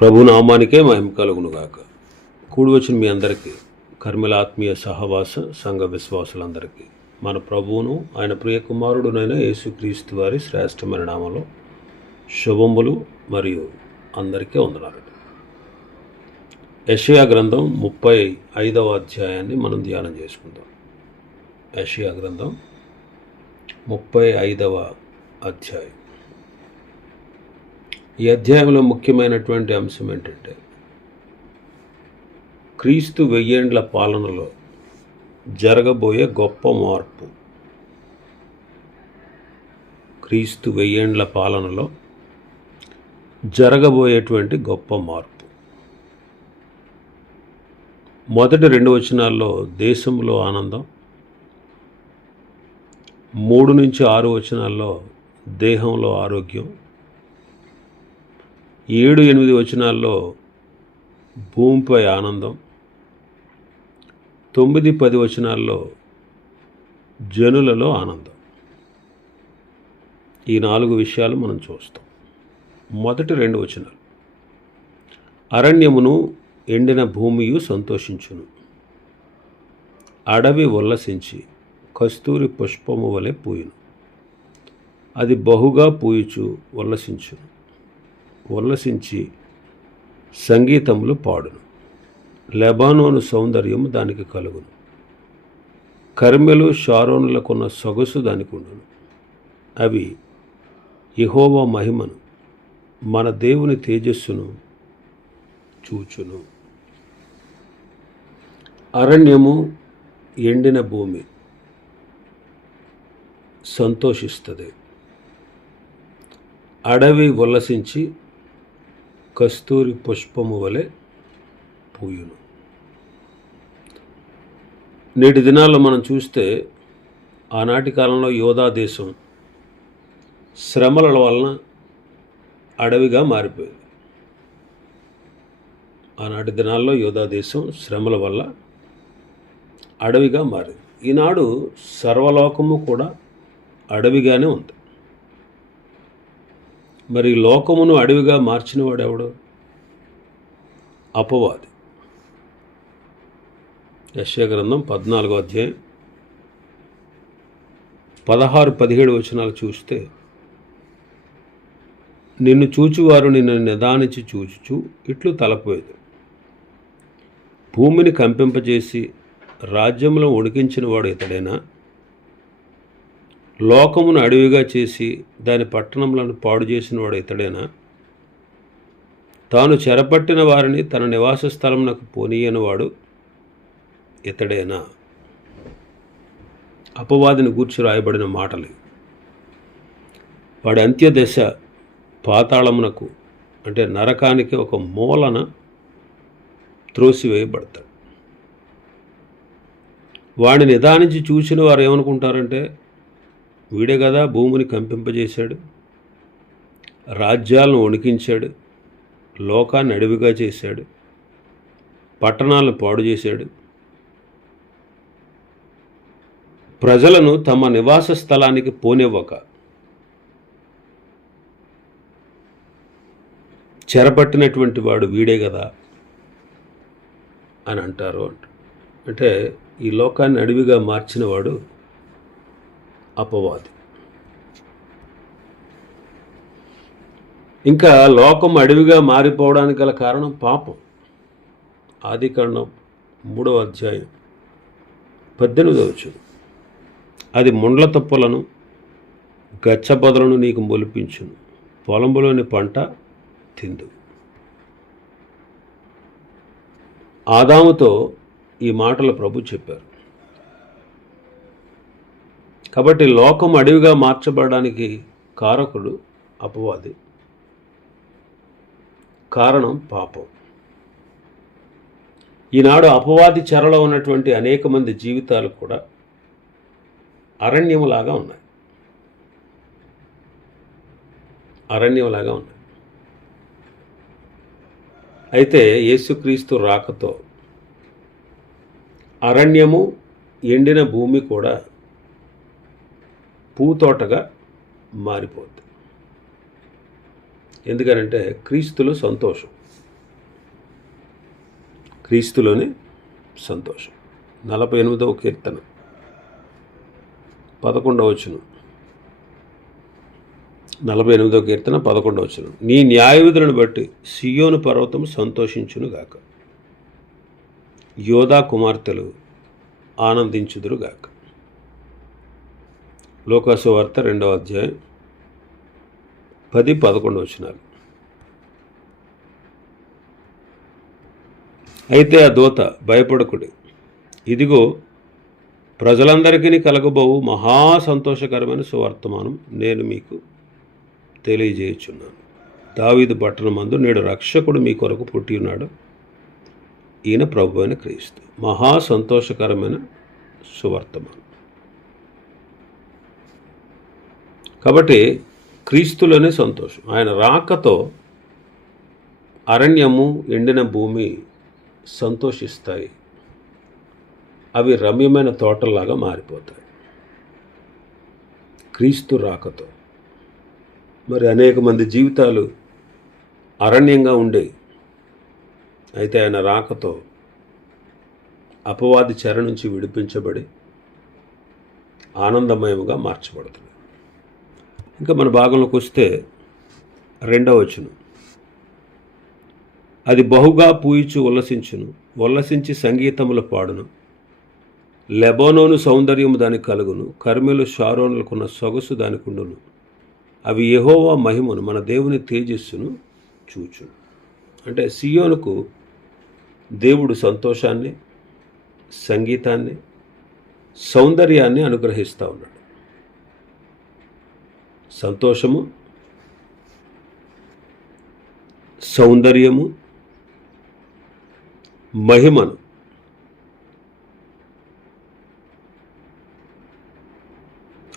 ప్రభు నామానికే మహిమ కలుగునుగాక. కూడి వచ్చిన మీ అందరికీ కర్మిల ఆత్మీయ సహవాస సంఘ విశ్వాసులందరికీ మన ప్రభువును ఆయన ప్రియ కుమారుడునైన యేసుక్రీస్తు వారి శ్రేష్టమైన నామంలో శుభములు మరియు అందరికీ వందనాలు. యషయా గ్రంథం ముప్పై ఐదవ అధ్యాయాన్ని మనం ధ్యానం చేసుకుందాం. యషయా గ్రంథం ముప్పై ఐదవ అధ్యాయం. ఈ అధ్యాయంలో ముఖ్యమైనటువంటి అంశం ఏంటంటే క్రీస్తు వెయ్యేండ్ల పాలనలో జరగబోయే గొప్ప మార్పు. క్రీస్తు వెయ్యేండ్ల పాలనలో జరగబోయేటువంటి గొప్ప మార్పు. మొదటి రెండు వచనాల్లో దేశంలో ఆనందం మూడు నుంచి ఆరు వచనాల్లో దేహంలో ఆరోగ్యం ఏడు ఎనిమిది వచనాల్లో భూమిపై ఆనందం తొమ్మిది పది వచనాల్లో జనులలో ఆనందం. ఈ నాలుగు విషయాలు మనం చూస్తాం. మొదటి రెండు వచనాలు. అరణ్యమును ఎండిన భూమియు సంతోషించును. అడవి ఉల్లసించి కస్తూరి పుష్పము వలె పూయును. అది బహుగా పూయుచు ఉల్లసించును. ఉల్లసించి సంగీతములు పాడును. లెబానోను సౌందర్యము దానికి కలుగును. కర్మెలు షారోనులకున్న సొగసు దానికి ఉండును. అవి ఇహోవా మహిమను మన దేవుని తేజస్సును చూచును. అరణ్యము ఎండిన భూమి సంతోషిస్తుంది. అడవి ఉల్లసించి కస్తూరి పుష్పము వలె పూయును. నేటి దినాల్లో మనం చూస్తే ఆనాటి కాలంలో యోధా దేశం శ్రమల వలన అడవిగా మారిపోయింది. ఆనాటి దినాల్లో యోధా దేశం శ్రమల వల్ల అడవిగా మారింది. ఈనాడు సర్వలోకము కూడా అడవిగానే ఉంది. మరి లోకమును అడవిగా మార్చినవాడు ఎవడు అపవాది యశ్యగ్రంథం పద్నాలుగో అధ్యాయం. పదహారు పదిహేడు వచనాలు చూస్తే నిన్ను చూచువారు నిన్ను నిదానించి చూచుచు ఇట్లు తలపోయేది. భూమిని కంపింపజేసి రాజ్యంలో ఉడికించిన వాడు ఇతడేనా? లోకమును అడవిగా చేసి దాని పట్టణములను పాడు చేసిన వాడు ఇతడేనా? తాను చెరపట్టిన వారిని తన నివాస స్థలమునకు పోనీయనివాడు ఇతడేనా? అపవాదిని గూర్చి రాయబడిన మాటలు. వాడి అంత్యదశ పాతాళమునకు అంటే నరకానికి ఒక మూలన త్రోసివేయబడతాడు. వాడిని నిదానించి చూసిన వారు ఏమనుకుంటారంటే వీడే కదా భూమిని కంపింపజేశాడు. రాజ్యాలను వణికించాడు. లోకాన్ని అడవిగా చేశాడు. పట్టణాలను పాడు చేశాడు. ప్రజలను తమ నివాస స్థలానికి పోనివ్వక చెరపట్టినటువంటి వాడు వీడే కదా అని అంటారు అంటే. ఈ లోకాన్ని అడవిగా మార్చినవాడు అపవాది. ఇంకా లోకం అడవిగా మారిపోవడానికి గల కారణం పాపం. ఆదికాండం మూడవ అధ్యాయం పద్దెనిమిదవ వచ్చును అది ముండ్ల తప్పులను గచ్చబొదలను నీకు మొలిపించును. పొలంబులోని పంట తిందు. ఆదాముతో ఈ మాటలు ప్రభు చెప్పారు. కాబట్టి లోకం అడవిగా మార్చబడడానికి కారకుడు అపవాది. కారణం పాపం. ఈనాడు అపవాది చెరలో ఉన్నటువంటి అనేక మంది జీవితాలు కూడా అరణ్యములాగా ఉన్నాయి. అరణ్యంలాగా ఉన్నాయి. అయితే యేసుక్రీస్తు రాకతో అరణ్యము ఎండిన భూమి కూడా పూతోటగా మారిపోద్ది. ఎందుకనంటే క్రీస్తులో సంతోషం. క్రీస్తులోనే సంతోషం. నలభై ఎనిమిదవ కీర్తన. పదకొండవ వచనం. నలభై ఎనిమిదవ కీర్తన పదకొండవ వచనం. నీ న్యాయవిధులను బట్టి సియోను పర్వతం సంతోషించునుగాక యోధా కుమార్తెలు ఆనందించుదురుగాక లోకాసు వార్త రెండవ అధ్యాయం పది పదకొండు వచనాలు. అయితే ఆ దూత భయపడకుడి. ఇదిగో ప్రజలందరికీ కలగబోవు మహా సంతోషకరమైన సువర్తమానం నేను మీకు తెలియజేయుచున్నాను. దావీదు పట్టణమందు నేడు రక్షకుడు మీ కొరకు పుట్టి ఉన్నాడు. ఈయన ప్రభు అయిన క్రీస్తు. మహా సంతోషకరమైన సువర్తమానం. కాబట్టి క్రీస్తులోనే సంతోషం. ఆయన రాకతో అరణ్యము ఎండిన భూమి సంతోషిస్తాయి. అవి రమ్యమైన తోటల్లాగా మారిపోతాయి. క్రీస్తు రాకతో. మరి అనేక మంది జీవితాలు అరణ్యంగా ఉండే అయితే ఆయన రాకతో అపవాది చెర నుంచి విడిపించబడి ఆనందమయముగా మార్చబడుతుంది. ఇంకా మన భాగంలోకి వస్తే రెండవ వచనం. అది బహుగా పూయిచు ఉల్లసించును. ఉల్లసించి సంగీతములు పాడును. లెబోనోను సౌందర్యము దానికి కలుగును. కర్మెలు షారోనులకున్న సొగసు దానికి ఉండును అవి యహోవా మహిమను మన దేవుని తేజస్సును చూచును. అంటే సియోనుకు దేవుడు సంతోషాన్ని సంగీతాన్ని సౌందర్యాన్ని అనుగ్రహిస్తూ ఉన్నాడు. సంతోషము సౌందర్యము మహిమను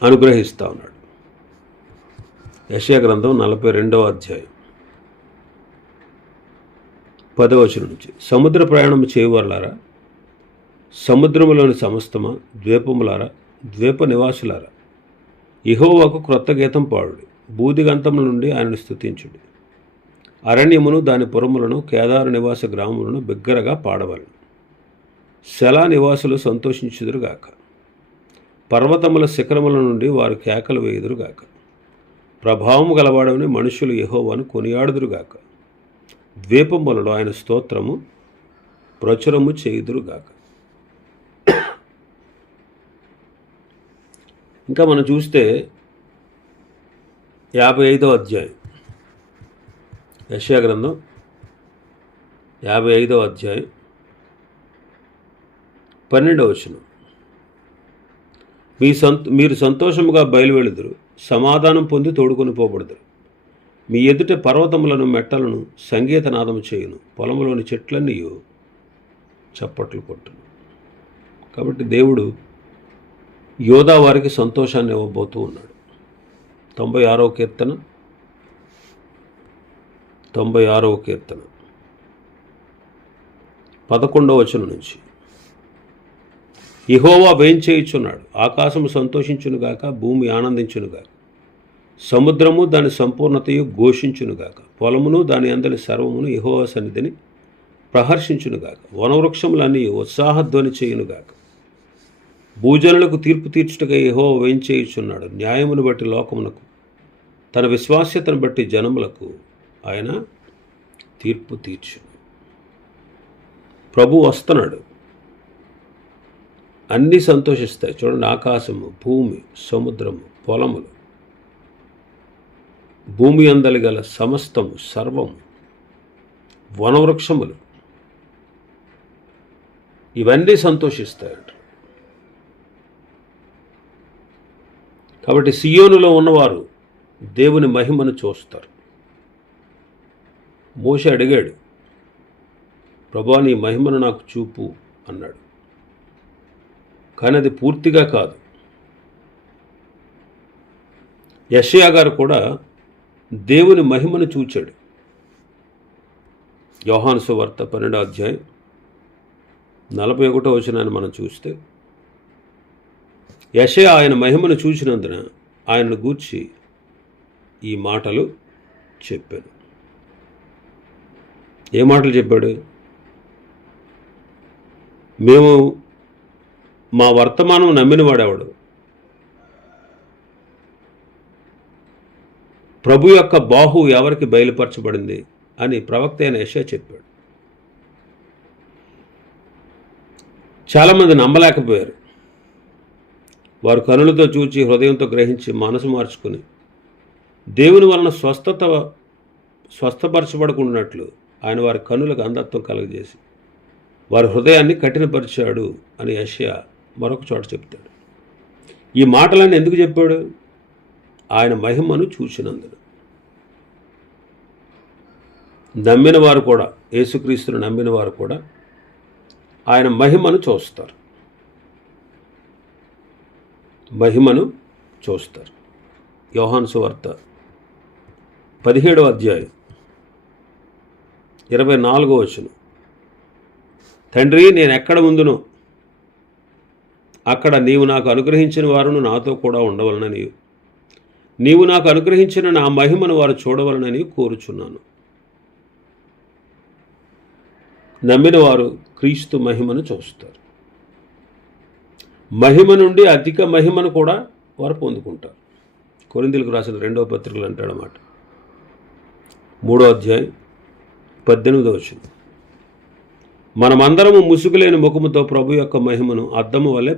అనుగ్రహిస్తూ ఉన్నాడు. యశయ గ్రంథం నలభై రెండవ అధ్యాయం పదవచనం నుంచి. సముద్ర ప్రయాణం చేయవర్లారా సముద్రములోని సమస్తమ ద్వీపములారా ద్వీప నివాసులారా? ఇహోవాకు క్రొత్త గీతం పాడుడి. బూదిగంతముల నుండి ఆయనను స్థుతించుడి అరణ్యమును దాని పురములను కేదారు నివాస గ్రామములను బిగ్గరగా పాడవలను. శలా నివాసులు సంతోషించుదురుగాక. పర్వతముల శిఖరముల నుండి వారు కేకలు వేయుదురుగాక. ప్రభావము గలవాడమని మనుషులు యహోవాను కొనియాడుదురుగాక. ద్వీపములలో ఆయన స్తోత్రము ప్రచురము చేయుదురుగాక. ఇంకా మనం చూస్తే యాభై ఐదో అధ్యాయం. యశ్యా గ్రంథం యాభై ఐదో అధ్యాయం పన్నెండవ వచనం. మీ సంత మీరు సంతోషముగా బయలువెళుదురు సమాధానం పొంది తోడుకొని పోబడుదురు. మీ ఎదుట పర్వతములను మెట్టలను సంగీతనాదం చేయును. పొలంలోని చెట్లన్నీ చప్పట్లు కొట్టును. కాబట్టి దేవుడు యోధా వారికి సంతోషాన్ని ఇవ్వబోతూ ఉన్నాడు. తొంభై ఆరవ కీర్తన. తొంభై ఆరవ కీర్తన. పదకొండవ వచనం నుంచి. ఇహోవా వేయించేయుచున్నాడు ఆకాశము సంతోషించునుగాక భూమి ఆనందించునుగాక. సముద్రము దాని సంపూర్ణతయు ఘోషించునుగాక. పొలమును దాని అందరి సర్వమును ఇహోవా సన్నిధిని ప్రహర్షించునుగాక. వనవృక్షములన్నీ ఉత్సాహధ్వని చేయునుగాక. భూజనులకు తీర్పు తీర్చుటగా యహో వేయించేయుచున్నాడు. న్యాయమును బట్టి లోకమునకు తన విశ్వాస్యతను బట్టి జనములకు ఆయన తీర్పు తీర్చు ప్రభు వస్తున్నాడు. అన్నీ సంతోషిస్తాయి. చూడండి ఆకాశము భూమి సముద్రము పొలములు. భూమి అందలి గల సమస్తము సర్వము వనవృక్షములు. ఇవన్నీ సంతోషిస్తాయి కాబట్టి సియోనులో ఉన్నవారు దేవుని మహిమను చూస్తారు. మోష అడిగాడు ప్రభా నీ మహిమను నాకు చూపు అన్నాడు. కానీ అది పూర్తిగా కాదు. యషయా గారు కూడా దేవుని మహిమను చూచాడు. యోహాను సువార్త పన్నెండో అధ్యాయం నలభై ఒకటో వచనాన్ని మనం చూస్తే యషయ ఆయన మహిమను చూసినందున ఆయనను గూర్చి ఈ మాటలు చెప్పాను. ఏ మాటలు చెప్పాడు? మేము మా వర్తమానం నమ్మినవాడెవడు ప్రభు యొక్క బాహు ఎవరికి బయలుపరచబడింది అని ప్రవక్త అయిన యశ చెప్పాడు. చాలామంది నమ్మలేకపోయారు. వారు కనులతో చూచి హృదయంతో గ్రహించి మనసు మార్చుకుని దేవుని వలన స్వస్థత స్వస్థపరచబడుకున్నట్లు ఆయన వారి కనులకు అంధత్వం కలుగజేసి వారి హృదయాన్ని కఠినపరిచాడు అని యష్యా మరొక చోట చెప్తాడు. ఈ మాటలన్నీ ఎందుకు చెప్పాడు? ఆయన మహిమను చూసినందున నమ్మిన వారు కూడా యేసుక్రీస్తును నమ్మిన వారు కూడా ఆయన మహిమను చూస్తారు. మహిమను చూస్తారు. యోహాను సువార్త పదిహేడవ అధ్యాయం ఇరవై నాలుగో వచనం. తండ్రి నేను ఎక్కడ ఉందును అక్కడ నీవు నాకు అనుగ్రహించిన వారును నాతో కూడా ఉండవలనని నీవు నాకు అనుగ్రహించిన నా మహిమను వారు చూడవలనని కోరుచున్నాను. నమ్మిన వారు క్రీస్తు మహిమను చూస్తారు. మహిమ నుండి అధిక మహిమను కూడా వారు పొందుకుంటారు. కొరిందులకు రాసిన రెండవ పత్రికలు అంటాడన్నమాట మూడో అధ్యాయం పద్దెనిమిదో వచ్చింది మనమందరము ముసుగులేని ముఖముతో ప్రభు యొక్క మహిమను అద్దము వలె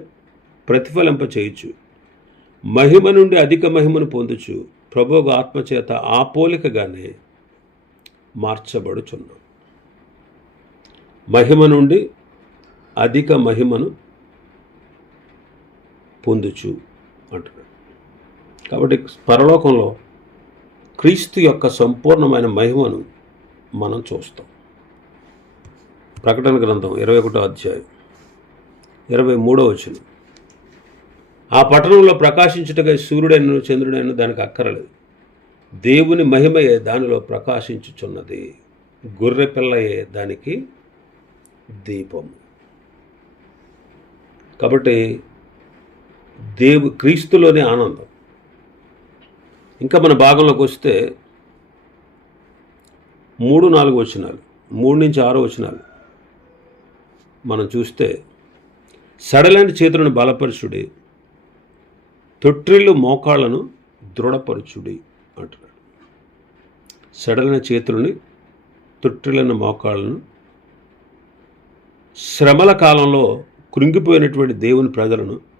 ప్రతిఫలింప చేయొచ్చు మహిమ నుండి అధిక మహిమను పొందుచు ప్రభు ఆత్మచేత ఆ పోలికగానే మార్చబడుచున్నాం. మహిమ నుండి అధిక మహిమను పొందుచు అంటున్నాడు. కాబట్టి పరలోకంలో క్రీస్తు యొక్క సంపూర్ణమైన మహిమను మనం చూస్తాం. ప్రకటన గ్రంథం ఇరవై ఒకటో అధ్యాయం ఇరవై మూడో వచ్చిన ఆ పట్టణంలో ప్రకాశించుటకై సూర్యుడైన చంద్రుడైన దానికి అక్కరలేదు. దేవుని మహిమయే దానిలో ప్రకాశించుచున్నది. గొర్రె పిల్లయే దానికి దీపం కాబట్టి దేవు క్రీస్తులోనే ఆనందం. ఇంకా మన భాగంలోకి వస్తే మూడు నాలుగు వచనాలు మూడు నుంచి ఆరు వచనాలు మనం చూస్తే సడలని చేతులను బలపరచుడి తొట్టిల్లు మోకాళ్ళను దృఢపరచుడి అంటున్నాడు. సడలైన చేతులని తొట్టిల్లిన మోకాళ్ళను శ్రమల కాలంలో కృంగిపోయినటువంటి దేవుని ప్రజలను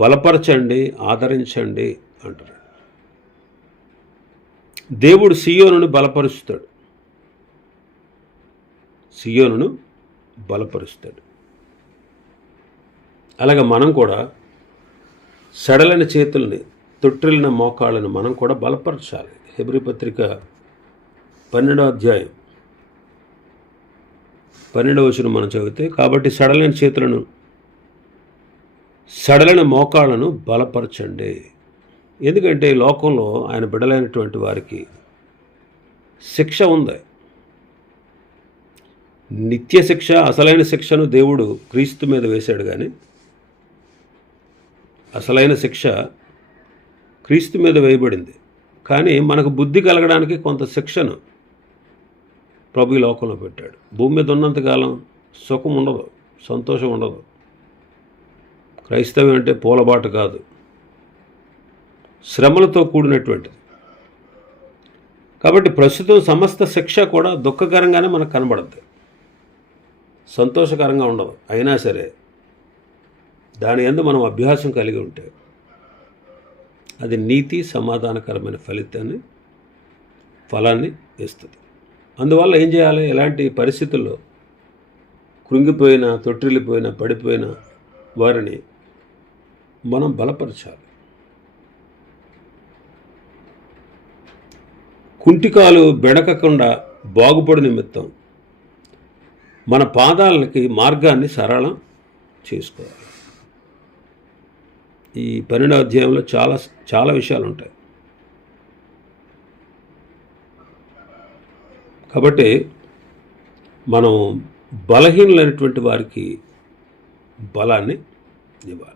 బలపరచండి ఆదరించండి అంటారు. దేవుడు సియోనును బలపరుస్తాడు. సియోనును బలపరుస్తాడు. అలాగే మనం కూడా సడలైన చేతుల్ని తొట్టిల్లిన మోకాళ్ళను మనం కూడా బలపరచాలి. హెబ్రి పత్రిక పన్నెండో అధ్యాయం పన్నెండవ వచనం మనం చదివితే కాబట్టి సడలైన చేతులను సడలైన మోకాళ్ళను బలపరచండి. ఎందుకంటే లోకంలో ఆయన బిడలైనటువంటి వారికి శిక్ష ఉంది. నిత్య శిక్ష అసలైన శిక్షను దేవుడు క్రీస్తు మీద వేశాడు కానీ అసలైన శిక్ష క్రీస్తు మీద వేయబడింది. కానీ మనకు బుద్ధి కలగడానికి కొంత శిక్షను ప్రభు లోకంలో పెట్టాడు. భూమి మీద ఉన్నంతకాలం సుఖం ఉండదు సంతోషం ఉండదు. క్రైస్తవం అంటే పూలబాట కాదు. శ్రమలతో కూడినటువంటిది. కాబట్టి ప్రస్తుతం సమస్త శిక్ష కూడా దుఃఖకరంగానే మనకు కనబడుతుంది సంతోషకరంగా ఉండదు అయినా సరే దాని ఎందు మనం అభ్యాసం కలిగి ఉంటే అది నీతి సమాధానకరమైన ఫలితాన్ని ఫలాన్ని ఇస్తుంది. అందువల్ల ఏం చేయాలి? ఎలాంటి పరిస్థితుల్లో కృంగిపోయిన తొట్టిల్లిపోయిన పడిపోయిన వారిని మనం బలపరచాలి. కుంటికాలు బెడకకుండా బాగుపడి నిమిత్తం మన పాదాలకి మార్గాన్ని సరళం చేసుకోవాలి. ఈ పన్నెండవ అధ్యాయంలో చాలా చాలా విషయాలు ఉంటాయి కాబట్టి మనం బలహీనులైనటువంటి వారికి బలాన్ని ఇవ్వాలి.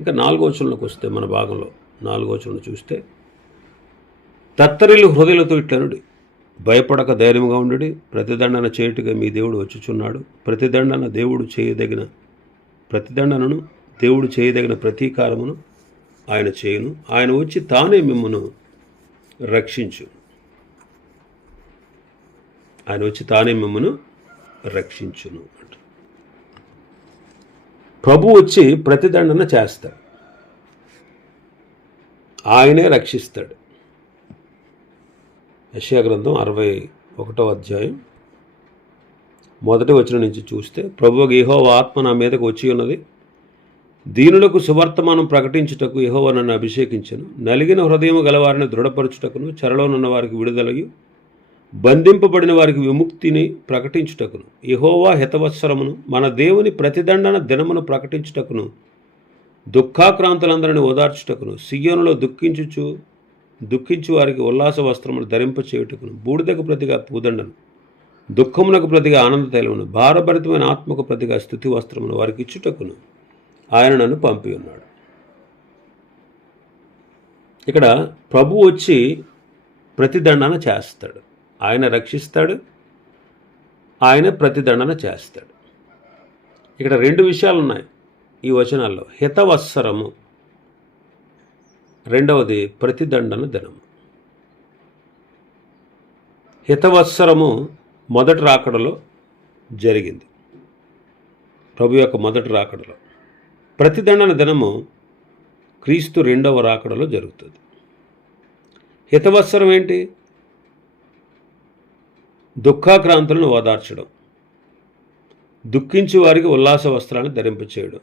ఇంకా నాలుగో వస్తే మన భాగంలో నాలుగోచనలు చూస్తే తత్తరిలు హృదయలతో ఇట్లనుడి భయపడక ధైర్యంగా ఉండి ప్రతిదండన చేయుటగా మీ దేవుడు వచ్చుచున్నాడు. ప్రతిదండన దేవుడు చేయదగిన ప్రతిదండనను దేవుడు చేయదగిన ప్రతీకారమును ఆయన చేయును. ఆయన వచ్చి తానే మిమ్మను రక్షించు. ఆయన వచ్చి తానే మిమ్మను రక్షించును. ప్రభు వచ్చి ప్రతిదండన చేస్తాడు. ఆయనే రక్షిస్తాడు. యశ్యా గ్రంథం అరవై ఒకటో అధ్యాయం మొదటి వచనం నుంచి చూస్తే ప్రభు యహోవ ఆత్మ నా మీదకు వచ్చి ఉన్నది. దీనులకు సువర్తమానం ప్రకటించుటకు యహోవ నన్ను అభిషేకించను. నలిగిన హృదయం గలవారిని దృఢపరచుటకును చెరలోనున్న వారికి విడుదలయు. బంధింపబడిన వారికి విముక్తిని ప్రకటించుటకును. యహోవా హితవత్సరమును మన దేవుని ప్రతిదండన దినమును ప్రకటించుటకును. దుఃఖాక్రాంతులందరిని ఓదార్చుటకును. సియోనులో దుఃఖించుచు దుఃఖించు వారికి ఉల్లాస వస్త్రమును ధరింప చేయుటకును. బూడిదకు ప్రతిగా పూదండను. దుఃఖమునకు ప్రతిగా ఆనంద తైలమును. భారభరితమైన ఆత్మకు ప్రతిగా స్థుతి వస్త్రమును వారికి ఇచ్చుటకును ఆయన నన్ను పంపి ఉన్నాడు ఇక్కడ ప్రభు వచ్చి ప్రతిదండన చేస్తాడు. ఆయన రక్షిస్తాడు ఆయన ప్రతిదండన చేస్తాడు. ఇక్కడ రెండు విషయాలు ఉన్నాయి ఈ వచనాల్లో. హితవత్సరము రెండవది ప్రతిదండన దినము. హితవత్సరము మొదటి రాకడలో జరిగింది. ప్రభు యొక్క మొదటి రాకడలో. ప్రతిదండన దినము క్రీస్తు రెండవ రాకడలో జరుగుతుంది. హితవత్సరం ఏంటి? దుఃఖాక్రాంతులను ఓదార్చడం. దుఃఖించి వారికి ఉల్లాస వస్త్రాన్ని ధరింపచేయడం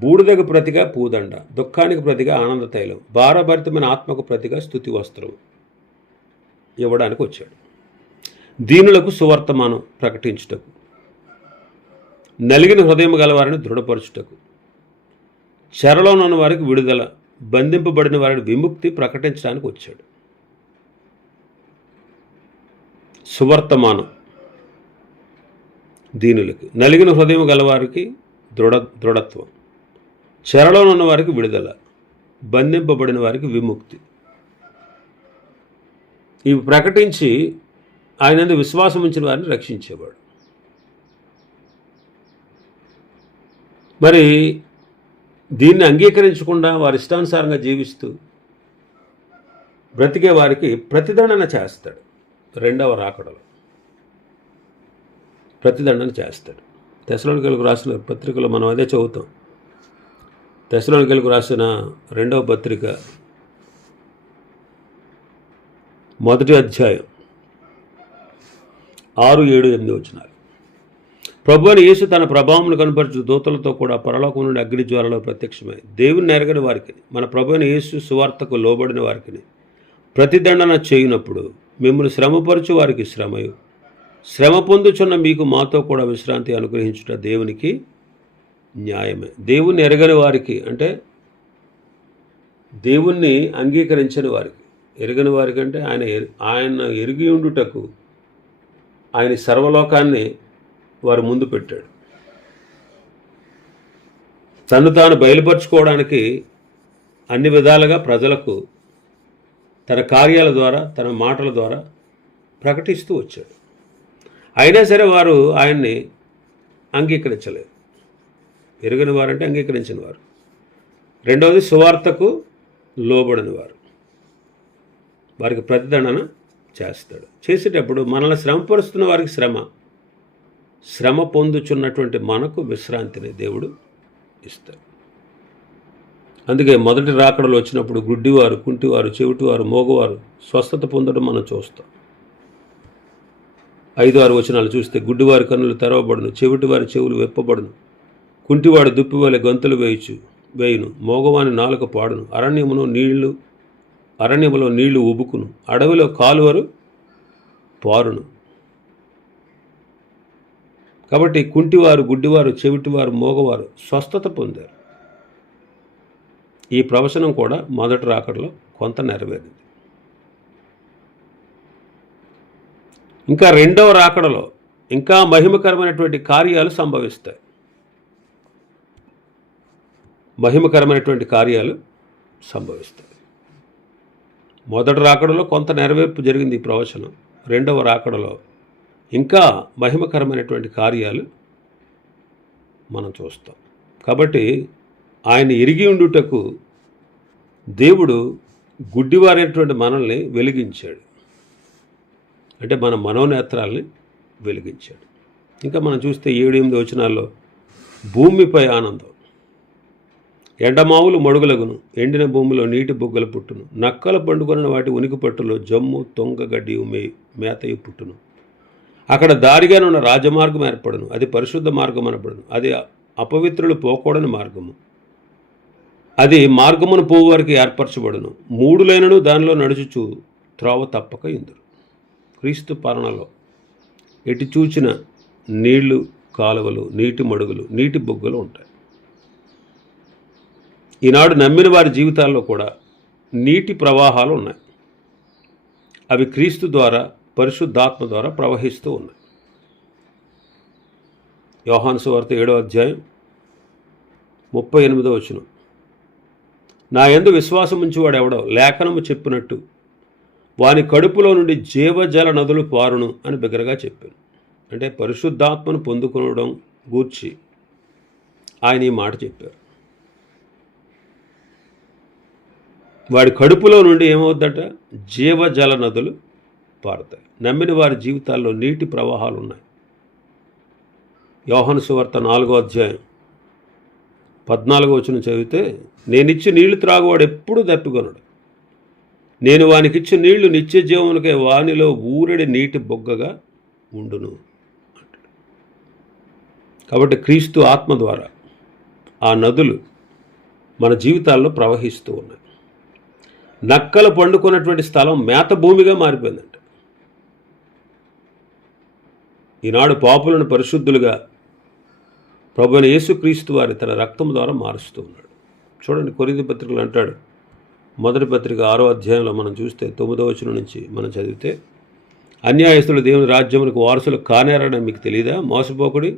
బూడిదకు ప్రతిగా పూదండ దుఃఖానికి ప్రతిగా ఆనంద తైలం భారభరితమైన ఆత్మకు ప్రతిగా స్థుతి వస్త్రం ఇవ్వడానికి వచ్చాడు. దీనులకు సువర్తమానం ప్రకటించుటకు నలిగిన హృదయం గలవారిని దృఢపరచుటకు చెరలోనున్న వారికి విడుదల బంధింపబడిన వారిని విముక్తి ప్రకటించడానికి వచ్చాడు. సువర్తమానం దీనులకి. నలిగిన హృదయం గలవారికి దృఢ దృఢత్వం. చెరలో ఉన్న వారికి విడుదల. బంధింపబడిన వారికి విముక్తి. ఇవి ప్రకటించి ఆయన విశ్వాసం ఉంచిన వారిని రక్షించేవాడు. మరి దీన్ని అంగీకరించకుండా వారి ఇష్టానుసారంగా జీవిస్తూ బ్రతికే వారికి ప్రతిదండన చేస్తాడు. రెండవ రాకడలు. ప్రతిదండన చేస్తాడు. తెసలోనికలకు రాసిన పత్రికలో మనం అదే చదువుతాం. తెసలోనికలకు రాసిన రెండవ పత్రిక మొదటి అధ్యాయం ఆరు ఏడు ఎనిమిది వచ్చినారు ప్రభు అని యేసు తన ప్రభావమును కనపరచు దూతలతో కూడా పరలోకం నుండి అగ్ని జ్వాలలో ప్రత్యక్షమై దేవుని నెరగని వారికి మన ప్రభు అని యేసు సువార్తకు లోబడిన వారికి ప్రతిదండన చేయునప్పుడు మిమ్మల్ని శ్రమపరచు వారికి శ్రమయు. శ్రమ పొందుచున్న మీకు మాతో కూడా విశ్రాంతి అనుగ్రహించుట దేవునికి న్యాయమే. దేవుణ్ణి ఎరగని వారికి అంటే దేవుణ్ణి అంగీకరించని వారికి. ఎరగని వారికి అంటే ఆయన ఆయన ఎరిగి ఉండుటకు ఆయన సర్వలోకాన్ని వారు ముందు పెట్టాడు. తను తాను బయలుపరుచుకోవడానికి అన్ని విధాలుగా ప్రజలకు తన కార్యాల ద్వారా తన మాటల ద్వారా ప్రకటిస్తూ వచ్చాడు. అయినా సరే వారు ఆయన్ని అంగీకరించలేదు. ఎరుగని వారంటే అంగీకరించిన వారు. రెండవది సువార్తకు లోబడిన వారు. వారికి ప్రతిదండన చేస్తాడు. చేసేటప్పుడు మనల్ని శ్రమపరుస్తున్న వారికి శ్రమ. శ్రమ పొందుచున్నటువంటి మనకు విశ్రాంతిని దేవుడు ఇస్తాడు. అందుకే మొదటి రాకడలు వచ్చినప్పుడు గుడ్డివారు కుంటివారు చెవిటివారు మోగవారు స్వస్థత పొందడం మనం చూస్తాం. ఐదు ఆరు వచనాలు చూస్తే గుడ్డివారి కన్నులు తెరవబడును చెవిటివారి చెవులు వెప్పబడును. కుంటివాడు దుప్పివలె గంతులు వేయచు వేయును. మోగవాని నాలుక పాడును. అరణ్యమును నీళ్ళు అరణ్యములో నీళ్ళు ఉబుకును. అడవిలో కాలువరు పారును. కాబట్టి కుంటివారు గుడ్డివారు చెవిటివారు మోగవారు స్వస్థత పొందారు. ఈ ప్రవచనం కూడా మొదటి రాకడలో కొంత నెరవేరింది. ఇంకా రెండవ రాకడలో ఇంకా మహిమకరమైనటువంటి కార్యాలు సంభవిస్తాయి. మహిమకరమైనటువంటి కార్యాలు సంభవిస్తాయి. మొదటి రాకడలో కొంత నెరవేర్పు జరిగింది ఈ ప్రవచనం. రెండవ రాకడలో ఇంకా మహిమకరమైనటువంటి కార్యాలు మనం చూస్తాం. కాబట్టి ఆయన ఎరిగి ఉండుటకు దేవుడు గుడ్డివారైనటువంటి మనల్ని వెలిగించాడు. అంటే మన మనోనేత్రాల్ని వెలిగించాడు. ఇంకా మనం చూస్తే ఏడు ఎనిమిది వచనాల్లో భూమిపై ఆనందం. ఎండమావులు మడుగులగును ఎండిన భూమిలో నీటి బుగ్గలు పుట్టును నక్కల పండుకొనిన వాటి ఉనికి పట్టులో జమ్ము తొంగ గడ్డి మే మేతయు పుట్టును. అక్కడ దారిగానున్న రాజమార్గం ఏర్పడును అది పరిశుద్ధ మార్గం అనబడును అది అపవిత్రులు పోకూడని మార్గము. అది మార్గమును పోవు వారికి ఏర్పరచబడును. మూడు లైనను దానిలో నడుచుచు త్రోవ తప్పక ఇందురు. క్రీస్తు పాలనలో ఎటు చూచిన నీళ్ళు కాలువలు నీటి మడుగులు నీటి బొగ్గలు ఉంటాయి. ఈనాడు నమ్మిన వారి జీవితాల్లో కూడా నీటి ప్రవాహాలు ఉన్నాయి. అవి క్రీస్తు ద్వారా పరిశుద్ధాత్మ ద్వారా ప్రవహిస్తూ ఉన్నాయి. యోహాన్సు వార్త ఏడో అధ్యాయం ముప్పై ఎనిమిదో వచనం. నా ఎందు విశ్వాసం ఉంచేవాడు ఎవడో? లేఖనము చెప్పినట్టు. వాని కడుపులో నుండి జీవజల నదులు పారును అని బిగ్గరగా చెప్పాను. అంటే పరిశుద్ధాత్మను పొందుకునడం గూర్చి ఆయన ఈ మాట చెప్పారు. వాడి కడుపులో నుండి ఏమవుద్దట? జీవజల నదులు పారుతాయి. నమ్మిన వారి జీవితాల్లో నీటి ప్రవాహాలు ఉన్నాయి యోహన్ సువార్త నాలుగో అధ్యాయం పద్నాలుగో వచ్చిన చదివితే నేనిచ్చి నీళ్ళు త్రాగువాడు ఎప్పుడూ తప్పికొనడు నేను వానికిచ్చిన నీళ్ళు నిత్య జీవమునకే వానిలో ఊరడి నీటి బొగ్గగా ఉండును. కాబట్టి క్రీస్తు ఆత్మ ద్వారా ఆ నదులు మన జీవితాల్లో ప్రవహిస్తూ ఉన్నాయి. నక్కలు పండుకున్నటువంటి స్థలం మేత భూమిగా మారిపోయిందంట. ఈనాడు పాపులను పరిశుద్ధులుగా ప్రభుని యేసుక్రీస్తు వారి తన రక్తం ద్వారా మారుస్తూ ఉన్నాడు. చూడండి కొరింది పత్రికలు అంటాడు. మొదటి పత్రిక ఆరో అధ్యాయంలో మనం చూస్తే తొమ్మిదో వచనం నుంచి మనం చదివితే అన్యాయస్తులు దేవుని రాజ్యములకు వారసులు కానేరని మీకు తెలియదా మోసపోకుడి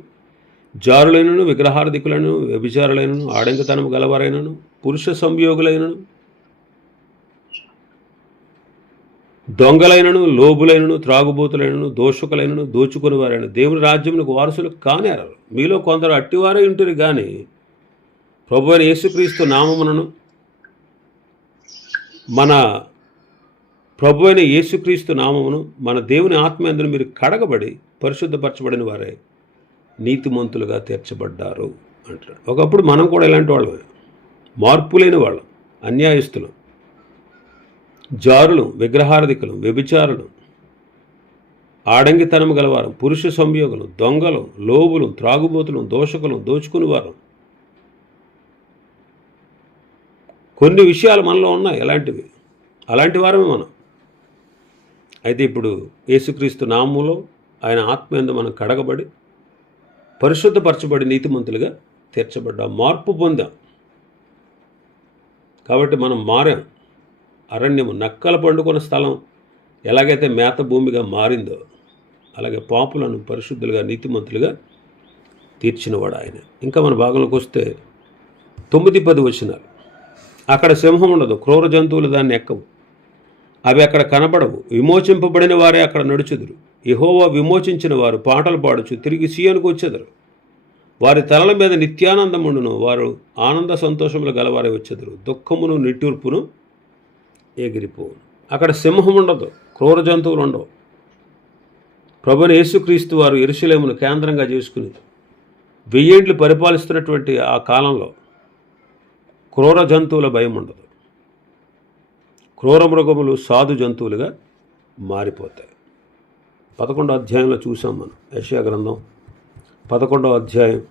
జారులైనను విగ్రహార్థికులను వ్యభిచారులైనను ఆడంగతనము గలవారైనను పురుష సంయోగులైనను దొంగలైనను లోబులైనను త్రాగుబోతులైనను దోషకులైనను దోచుకుని వారైన దేవుని రాజ్యమునకు వారసులు కానేరారు. మీలో కొందరు అట్టివారే ఉంటుంది కానీ ప్రభు అయిన యేసుక్రీస్తు నామమునను మన ప్రభు అయిన యేసుక్రీస్తు నామమును మన దేవుని ఆత్మ మీరు కడగబడి పరిశుద్ధపరచబడిన వారే నీతిమంతులుగా తీర్చబడ్డారు అంటారు ఒకప్పుడు మనం కూడా ఇలాంటి వాళ్ళమే. మార్పు లేని వాళ్ళం. అన్యాయస్తులం. జారులు విగ్రహారధికులు వ్యభిచారులు ఆడంగితనం గలవారు పురుష సంయోగులు దొంగలు లోబులు త్రాగుబోతులు దోషకులు దోచుకునేవారు. కొన్ని విషయాలు మనలో ఉన్నాయి ఎలాంటివి అలాంటి వారమే మనం. అయితే ఇప్పుడు యేసుక్రీస్తు నామములో ఆయన ఆత్మయందు మనం కడగబడి పరిశుద్ధపరచబడి నీతిమంతులుగా తీర్చబడ్డాం మార్పు పొందాం. కాబట్టి మనం మారాం. అరణ్యము నక్కలు పండుకున్న స్థలం. ఎలాగైతే మేత భూమిగా మారిందో అలాగే పాపులను పరిశుద్ధులుగా నీతిమంతులుగా తీర్చినవాడు ఆయన. ఇంకా మన భాగంలోకి వస్తే తొమ్మిది పది వచ్చినారు అక్కడ సింహం ఉండదు క్రూర జంతువులు దాన్ని ఎక్కవు. అవి అక్కడ కనబడవు. విమోచింపబడిన వారే అక్కడ నడుచుదురు. ఇహోవా విమోచించిన వారు పాటలు పాడుచు తిరిగి సీయనుకు వచ్చేదరు. వారి తలల మీద నిత్యానందముండును వారు ఆనంద సంతోషములు గలవారే వచ్చేదరు. దుఃఖమును నిట్టూర్పును ఎగిరిపోవు అక్కడ సింహం ఉండదు క్రూర జంతువులు ఉండవు. ప్రభుని యేసుక్రీస్తు వారు ఎరుసలేమును కేంద్రంగా చేసుకుని వెయ్యేండ్లు పరిపాలిస్తున్నటువంటి ఆ కాలంలో క్రూర జంతువుల భయం ఉండదు. క్రూర మృగములు సాధు జంతువులుగా మారిపోతాయి. పదకొండో అధ్యాయంలో చూసాం మనం యశ్యా గ్రంథం పదకొండవ అధ్యాయం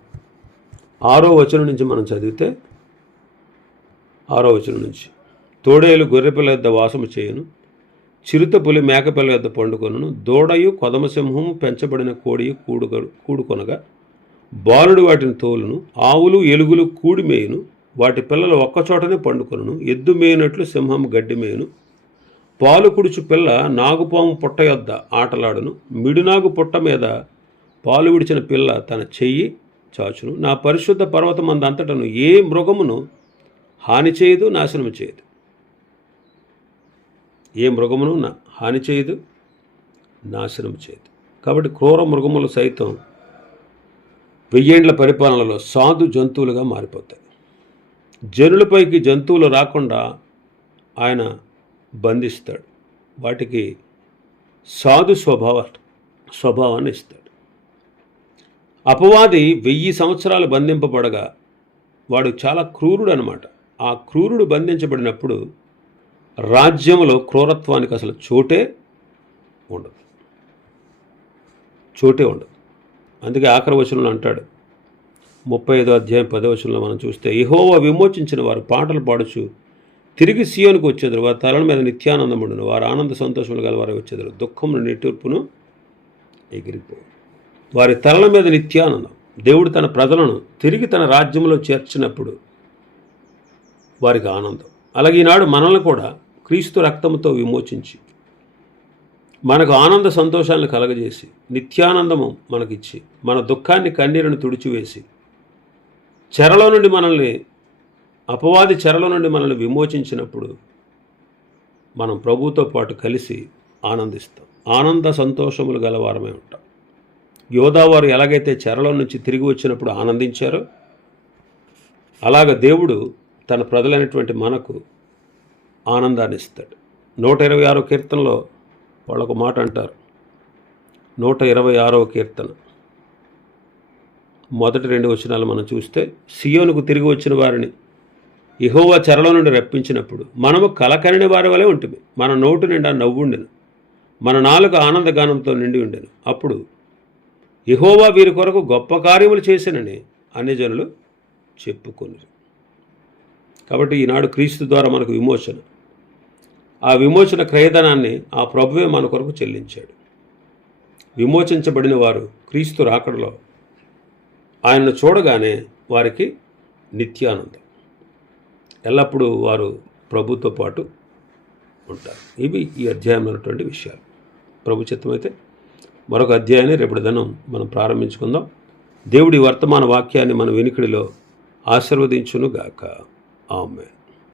ఆరో వచనం నుంచి మనం చదివితే ఆరో వచనం నుంచి తోడేలు గొర్రెపిల్ల యొద్ద వాసము చేయను చిరుత పులి మేకపిల్ల యొద్ద పండుకొనును దూడయు కొదమసింహము పెంచబడిన కోడియు కూడు కూడుకొనగా బాలుడు వాటిని తోలును ఆవులు ఎలుగులు కూడి మేయును వాటి పిల్లలు ఒక్కచోటనే పండుకొనును ఎద్దు మేయినట్లు సింహం గడ్డి మేయును. పాలు కుడుచు పిల్ల నాగుపాము పుట్ట యొద్ద ఆటలాడును మిడునాగు పుట్ట మీద పాలు విడిచిన పిల్ల తన చెయ్యి చాచును. నా పరిశుద్ధ పర్వతమందంతటను ఏ మృగమును హాని చేయదు నాశనము చేయదు. ఏ మృగమును నా హాని చేయదు నాశనం చేయదు. కాబట్టి క్రూర మృగములు సైతం వెయ్యేండ్ల పరిపాలనలో సాధు జంతువులుగా మారిపోతాయి. జనులపైకి జంతువులు రాకుండా ఆయన బంధిస్తాడు. వాటికి సాధు స్వభావ స్వభావాన్ని ఇస్తాడు. అపవాది వెయ్యి సంవత్సరాలు బంధింపబడగా వాడు చాలా క్రూరుడు అనమాట ఆ క్రూరుడు బంధించబడినప్పుడు రాజ్యంలో క్రూరత్వానికి అసలు చోటే ఉండదు. చోటే ఉండదు. అందుకే ఆఖరి వచనంలో అంటాడు. ముప్పై ఐదో అధ్యాయం పదవచనంలో మనం చూస్తే ఇహోవా విమోచించిన వారు పాటలు పాడుచు తిరిగి సీయోనికి వచ్చేదారు. వారి తలల మీద నిత్యానందం ఉండను. వారు ఆనంద సంతోషములు గలవారు వచ్చేదారు. దుఃఖమును నిట్టూర్పును ఎగిరిపో వారి తలల మీద నిత్యానందం. దేవుడు తన ప్రజలను తిరిగి తన రాజ్యంలో చేర్చినప్పుడు వారికి ఆనందం. అలాగే ఈనాడు మనల్ని కూడా క్రీస్తు రక్తంతో విమోచించి మనకు ఆనంద సంతోషాలను కలగజేసి నిత్యానందము మనకిచ్చి మన దుఃఖాన్ని కన్నీరుని తుడిచివేసి చెరలో నుండి మనల్ని అపవాది చెరలో నుండి మనల్ని విమోచించినప్పుడు మనం ప్రభుతో పాటు కలిసి ఆనందిస్తాం. ఆనంద సంతోషములు గలవారమే ఉంటాం. యోధావారు ఎలాగైతే చెరలో నుంచి తిరిగి వచ్చినప్పుడు ఆనందించారో అలాగ దేవుడు తన ప్రజలైనటువంటి మనకు ఆనందాన్ని ఇస్తాడు. నూట ఇరవై ఆరో కీర్తనలో వాళ్ళకు ఒక మాట అంటారు. నూట ఇరవై ఆరవ కీర్తన. మొదటి రెండు వచనాలు మనం చూస్తే సియోనుకు తిరిగి వచ్చిన వారిని ఇహోవా చెరలో నుండి రప్పించినప్పుడు మనము కలకరిని వారి వలె ఉంటుంది మన నోటు నిండా నవ్వుండెను మన నాలుక ఆనందగానంతో నిండి ఉండెను. అప్పుడు ఇహోవా వీరి కొరకు గొప్ప కార్యములు చేసినని అన్యజనులు చెప్పుకొని కాబట్టి ఈనాడు క్రీస్తు ద్వారా మనకు విమోచన. ఆ విమోచన క్రయధనాన్ని ఆ ప్రభువే మన కొరకు చెల్లించాడు. విమోచించబడిన వారు క్రీస్తు రాకడలో ఆయనను చూడగానే వారికి నిత్యానందం. ఎల్లప్పుడూ వారు ప్రభుతో పాటు ఉంటారు. ఇవి ఈ అధ్యాయంలో ఉన్నటువంటి విషయాలు. ప్రభు చిత్తమైతే మరొక అధ్యాయాన్ని రేపటి దినం మనం ప్రారంభించుకుందాం. దేవుడి వర్తమాన వాక్యాన్ని మన వినికిడిలో ఆశీర్వదించును గాక ఆమె